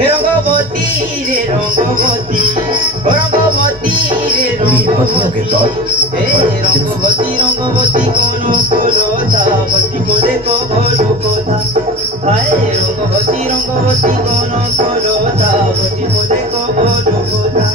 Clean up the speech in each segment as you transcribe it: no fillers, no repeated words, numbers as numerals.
রঙ্গবতী রে রঙ্গবতী রঙ্গবতী রে রঙ্গবতী রঙ্গবতী রঙ্গবতী কোন কথা বতী করে কবলো কথা হায় রঙ্গবতী রঙ্গবতী কোন কথা বতী করে কবলো কথা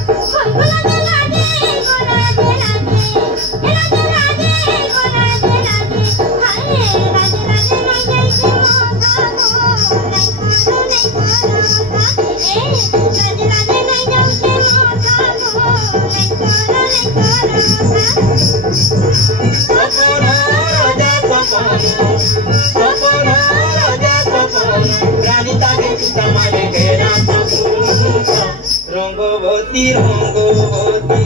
রঙ্গবতী রঙ্গবতী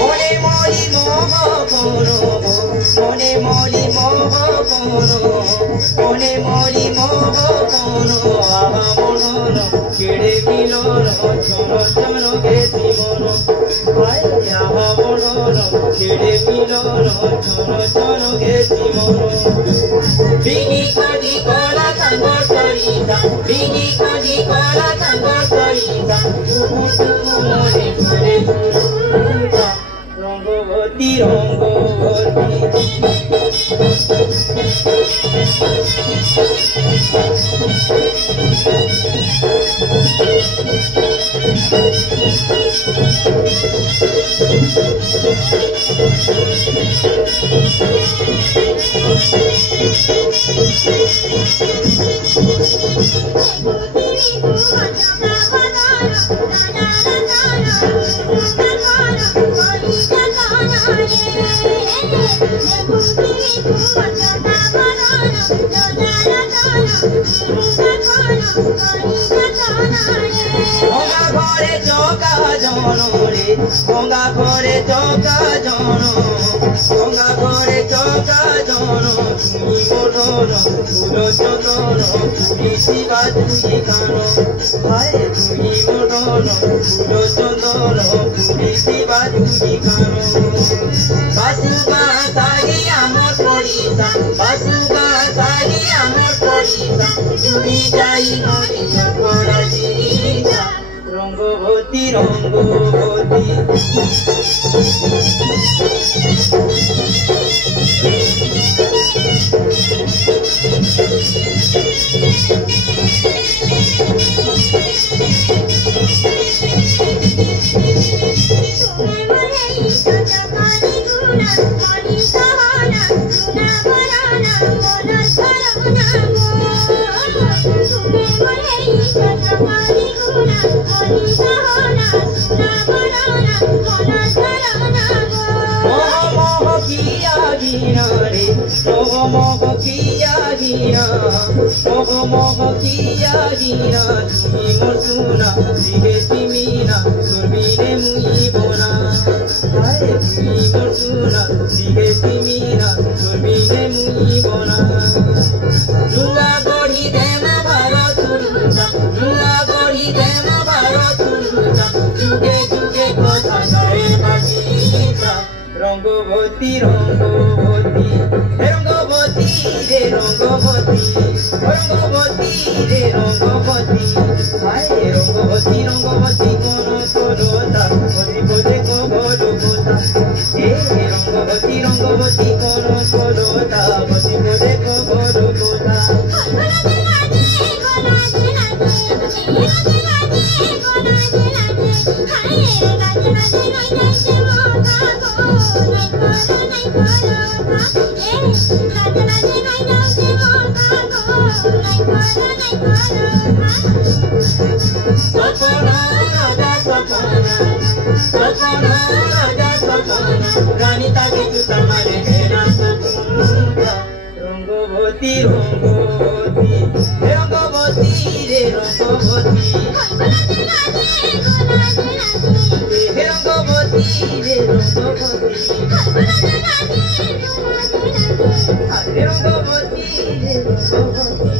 মনে মলি মোহ করো মনে মলি মোহ করো মনে মলি মোহ করো আহা মনন কেড়ে মিলন চন চন গেছি মন হায় আহা মনন কেড়ে মিলন চন চন গেছি মন বিনি কাজি কলা সাঙ্গ সরিতা বিনি কাজি কলা সাঙ্গ সরিতা মনে মনে রঙ্গবতী রঙ্গবতী গঙ্গা ঘরে চকা জনরে গঙ্গা ঘরে চকা জন গঙ্গা ঘরে চকা জন তুমি মনন ফুল চন্দন তুমি শিবা তুমি গান হায় তুমি মনন ফুল চন্দন তুমি শিবা তুমি গান বাসুগা সাগি আমার পড়িতা বাসুগা সাগি আমার পড়িতা তুমি যাই নদী পরাজিতা রঙ্গবতী রঙ্গবতী তুমি মরসুনা দিগে তিমিনা সুরবিনে মুই বোনা হায় তুমি মরসুনা দিগে তিমিনা সুরবিনে মুই বোনা রুয়া গড়ি দেম ভারত রুয়া গড়ি দেম ভারত যুগে যুগে কথা গায়ে বাজিতা রঙ্গবতী রঙ্গবতী রঙ্গবতী রে রঙ্গবতী রঙ্গবতী রে রঙ্গবতী হায় রঙ্গবতী রঙ্গবতী কোন করতা বদি বদে কবলো কথা এ রঙ্গবতী রঙ্গবতী কোন করতা বদি বদে কবলো কথা Sopona রাজা সপনা সপনা রাজা সপনা রানী তাকে জুতা মারে হেরা সপনা রঙ্গবতী রঙ্গবতী রঙ্গবতী রে রঙ্গবতী রঙ্গবতী রে রঙ্গবতী রঙ্গবতী রে রঙ্গবতী